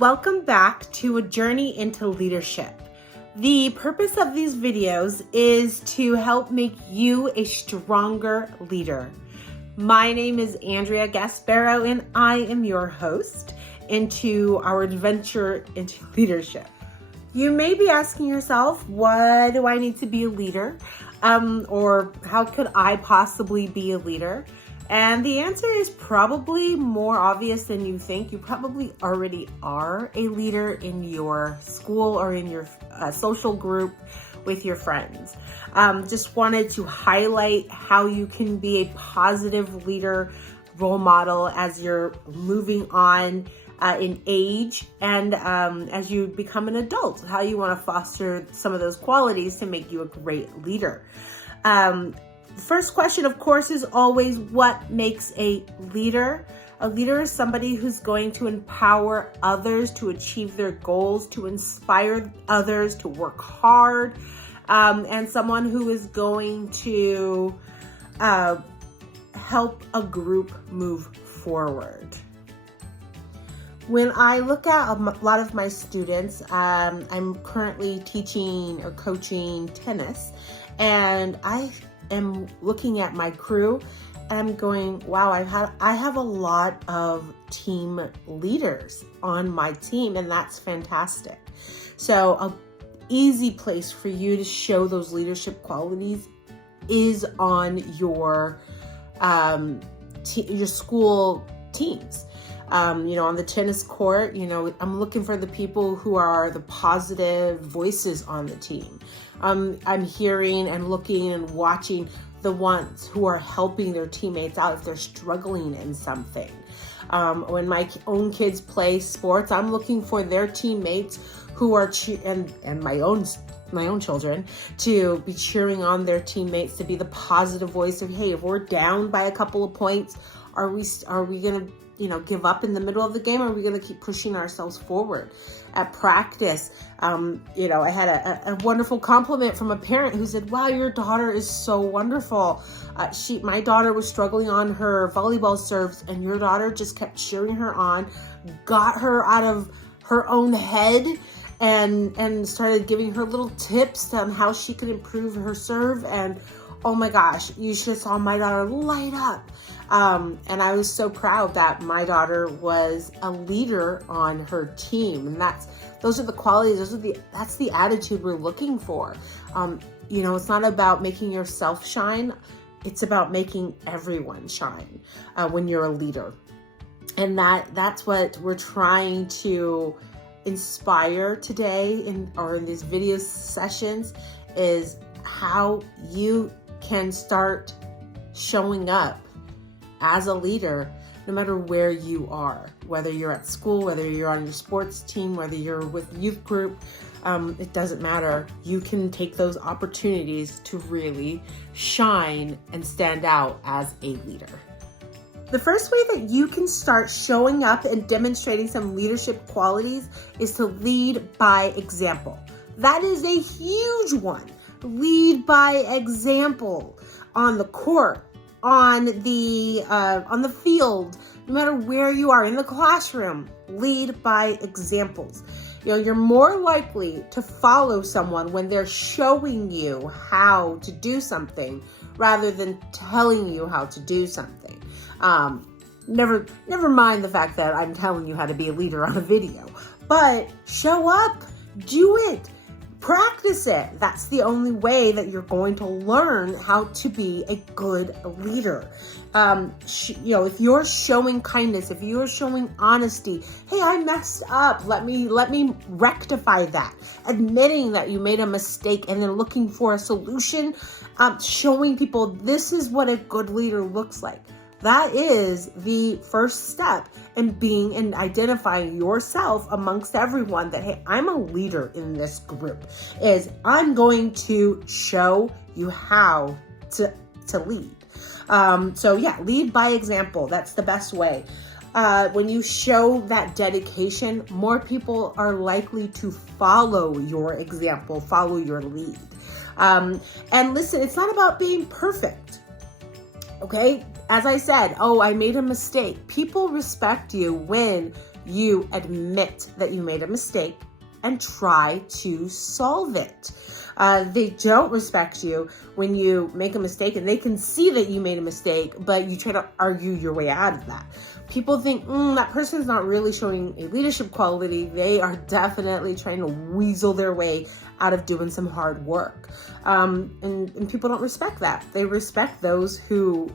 Welcome back to a journey into leadership. The purpose of these videos is to help make you a stronger leader. My name is Andrea Gasparo and I am your host into our adventure into leadership. You may be asking yourself, why do I need to be a leader? Or how could I possibly be a leader? And the answer is probably more obvious than you think. You probably already are a leader in your school or in your social group with your friends. Just wanted to highlight how you can be a positive leader role model as you're moving on in age and as you become an adult, how you want to foster some of those qualities to make you a great leader. The first question, of course, is always what makes a leader? A leader is somebody who's going to empower others to achieve their goals, to inspire others to work hard, and someone who is going to help a group move forward. When I look at a lot of my students, I'm currently teaching or coaching tennis, and I am looking at my crew and I'm going, wow, I have a lot of team leaders on my team, and that's fantastic. So a easy place for you to show those leadership qualities is on your school teams. On the tennis court, I'm looking for the people who are the positive voices on the team. I'm hearing and looking and watching the ones who are helping their teammates out if they're struggling in something. When my own kids play sports, I'm looking for their teammates who are and my own children to be cheering on their teammates, to be the positive voice of, hey, if we're down by a couple of points, are we gonna give up in the middle of the game, or are we going to keep pushing ourselves forward? At practice, I had a wonderful compliment from a parent who said, wow, your daughter is so wonderful. My daughter was struggling on her volleyball serves, and your daughter just kept cheering her on, got her out of her own head, and started giving her little tips on how she could improve her serve. And oh my gosh, you should have saw my daughter light up. And I was so proud that my daughter was a leader on her team. And those are the qualities, that's the attitude we're looking for. It's not about making yourself shine. It's about making everyone shine when you're a leader. And that's what we're trying to inspire today in these video sessions, is how you can start showing up as a leader, no matter where you are, whether you're at school, whether you're on your sports team, whether you're with youth group, it doesn't matter. You can take those opportunities to really shine and stand out as a leader. The first way that you can start showing up and demonstrating some leadership qualities is to lead by example. That is a huge one. Lead by example on the court, on the field, no matter where you are, in the classroom. Lead by examples. You're more likely to follow someone when they're showing you how to do something rather than telling you how to do something. Never mind the fact that I'm telling you how to be a leader on a video, but show up, do it. Practice it. That's the only way that you're going to learn how to be a good leader. If you're showing kindness, if you're showing honesty, hey, I messed up. Let me rectify that. Admitting that you made a mistake and then looking for a solution, showing people this is what a good leader looks like. That is the first step in being and identifying yourself amongst everyone that, hey, I'm a leader in this group, is I'm going to show you how to lead. Lead by example. That's the best way. When you show that dedication, more people are likely to follow your example, follow your lead. And listen, it's not about being perfect. Okay? As I said, I made a mistake. People respect you when you admit that you made a mistake and try to solve it. They don't respect you when you make a mistake and they can see that you made a mistake, but you try to argue your way out of that. People think, that person's not really showing a leadership quality. They are definitely trying to weasel their way out of doing some hard work. And people don't respect that. They respect those who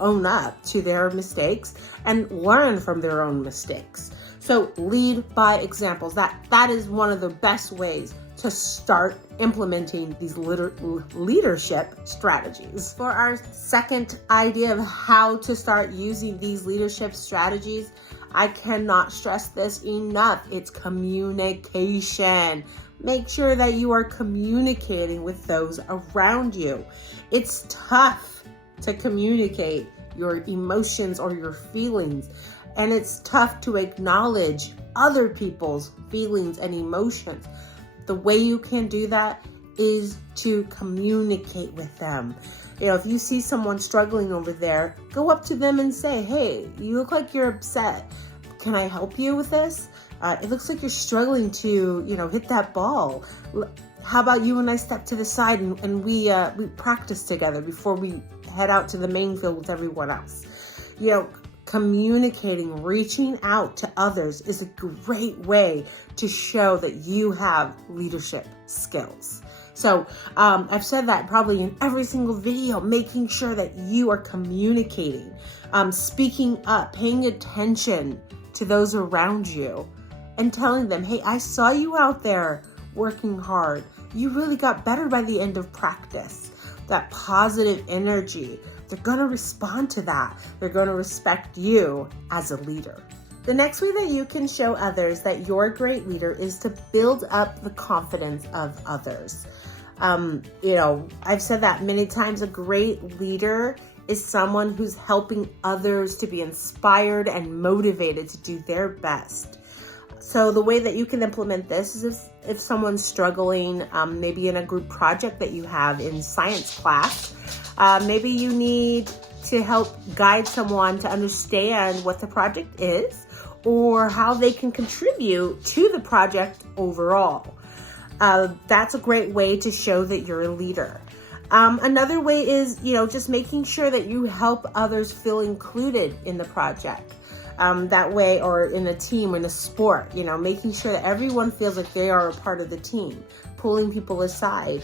own up to their mistakes and learn from their own mistakes. So lead by examples. That is one of the best ways to start implementing these leadership strategies. For our second idea of how to start using these leadership strategies, I cannot stress this enough. It's communication. Make sure that you are communicating with those around you. It's tough to communicate your emotions or your feelings, and it's tough to acknowledge other people's feelings and emotions. The way you can do that is to communicate with them. If you see someone struggling over there, go up to them and say, hey, you look like you're upset. Can I help you with this? It looks like you're struggling to, hit that ball. How about you and I step to the side and we practice together before we head out to the main field with everyone else. Communicating, reaching out to others is a great way to show that you have leadership skills. So I've said that probably in every single video, making sure that you are communicating, speaking up, paying attention to those around you and telling them, hey, I saw you out there working hard. You really got better by the end of practice. That positive energy. They're going to respond to that. They're going to respect you as a leader. The next way that you can show others that you're a great leader is to build up the confidence of others. I've said that many times. A great leader is someone who's helping others to be inspired and motivated to do their best. So the way that you can implement this is if someone's struggling, maybe in a group project that you have in science class, maybe you need to help guide someone to understand what the project is or how they can contribute to the project overall. That's a great way to show that you're a leader. Another way is, just making sure that you help others feel included in the project. That way, or in a team, in a sport, making sure that everyone feels like they are a part of the team, pulling people aside,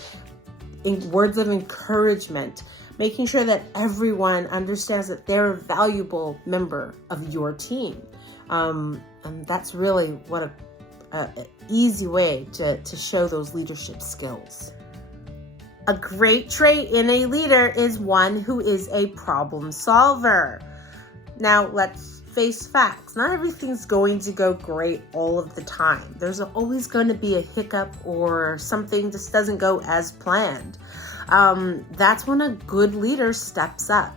in words of encouragement, making sure that everyone understands that they're a valuable member of your team. And that's really what an easy way to show those leadership skills. A great trait in a leader is one who is a problem solver. Now, let's face facts. Not everything's going to go great all of the time. There's always going to be a hiccup or something just doesn't go as planned. That's when a good leader steps up.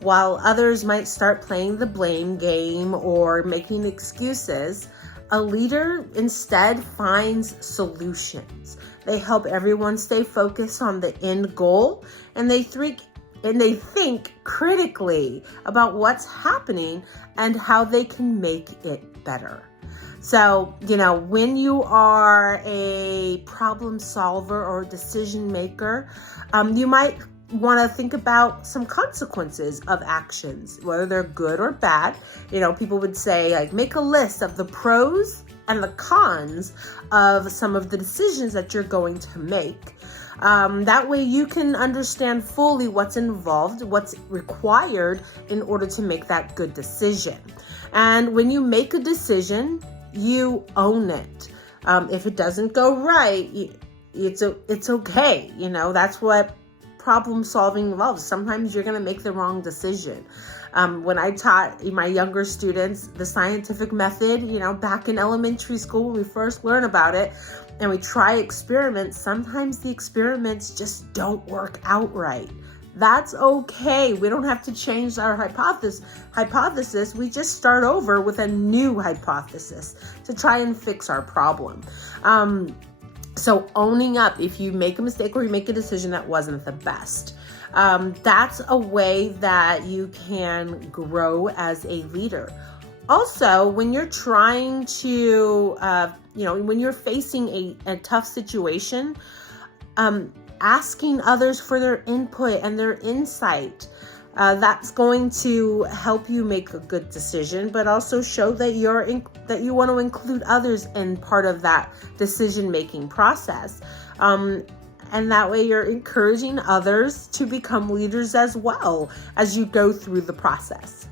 While others might start playing the blame game or making excuses, a leader instead finds solutions. They help everyone stay focused on the end goal, and they think critically about what's happening and how they can make it better. So, when you are a problem solver or decision maker, you might want to think about some consequences of actions, whether they're good or bad. People would say, make a list of the pros and the cons of some of the decisions that you're going to make. That way you can understand fully what's involved, what's required in order to make that good decision. And when you make a decision, you own it. If it doesn't go right, it's okay. That's what problem solving involves. Sometimes you're going to make the wrong decision. When I taught my younger students the scientific method, back in elementary school, when we first learn about it and we try experiments, sometimes the experiments just don't work out right. That's okay. We don't have to change our hypothesis. We just start over with a new hypothesis to try and fix our problem. So owning up if you make a mistake or you make a decision that wasn't the best. That's a way that you can grow as a leader. Also, when you're trying to, when you're facing a tough situation, asking others for their input and their insight, that's going to help you make a good decision, but also show that you want to include others in part of that decision-making process. And that way you're encouraging others to become leaders as well as you go through the process.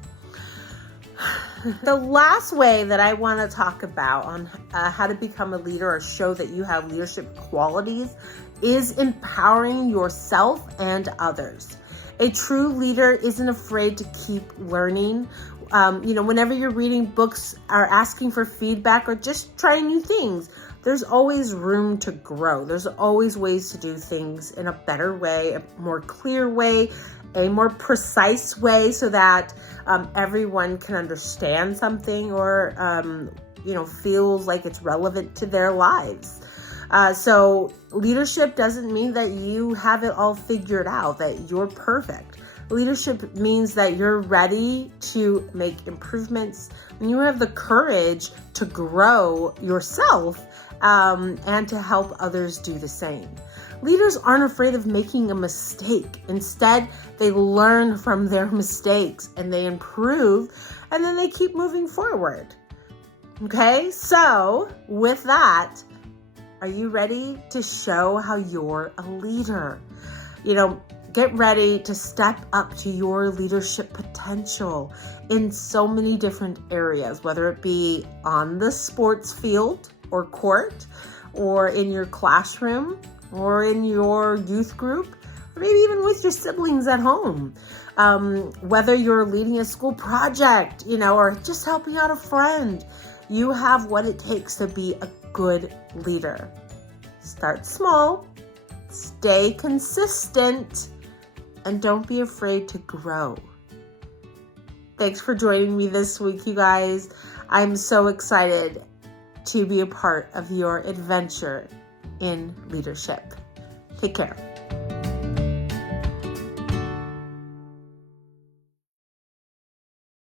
The last way that I want to talk about on how to become a leader or show that you have leadership qualities is empowering yourself and others. A true leader isn't afraid to keep learning. Whenever you're reading books or asking for feedback or just trying new things, there's always room to grow. There's always ways to do things in a better way, a more clear way, a more precise way, so that everyone can understand something or, feels like it's relevant to their lives. So leadership doesn't mean that you have it all figured out, that you're perfect. Leadership means that you're ready to make improvements and you have the courage to grow yourself and to help others do the same. Leaders aren't afraid of making a mistake. Instead, they learn from their mistakes and they improve, and then they keep moving forward. Okay, so with that, are you ready to show how you're a leader? Get ready to step up to your leadership potential in so many different areas, whether it be on the sports field or court, or in your classroom, or in your youth group, or maybe even with your siblings at home. Whether you're leading a school project, or just helping out a friend, you have what it takes to be a good leader. Start small, stay consistent, and don't be afraid to grow. Thanks for joining me this week, you guys. I'm so excited to be a part of your adventure in leadership. Take care.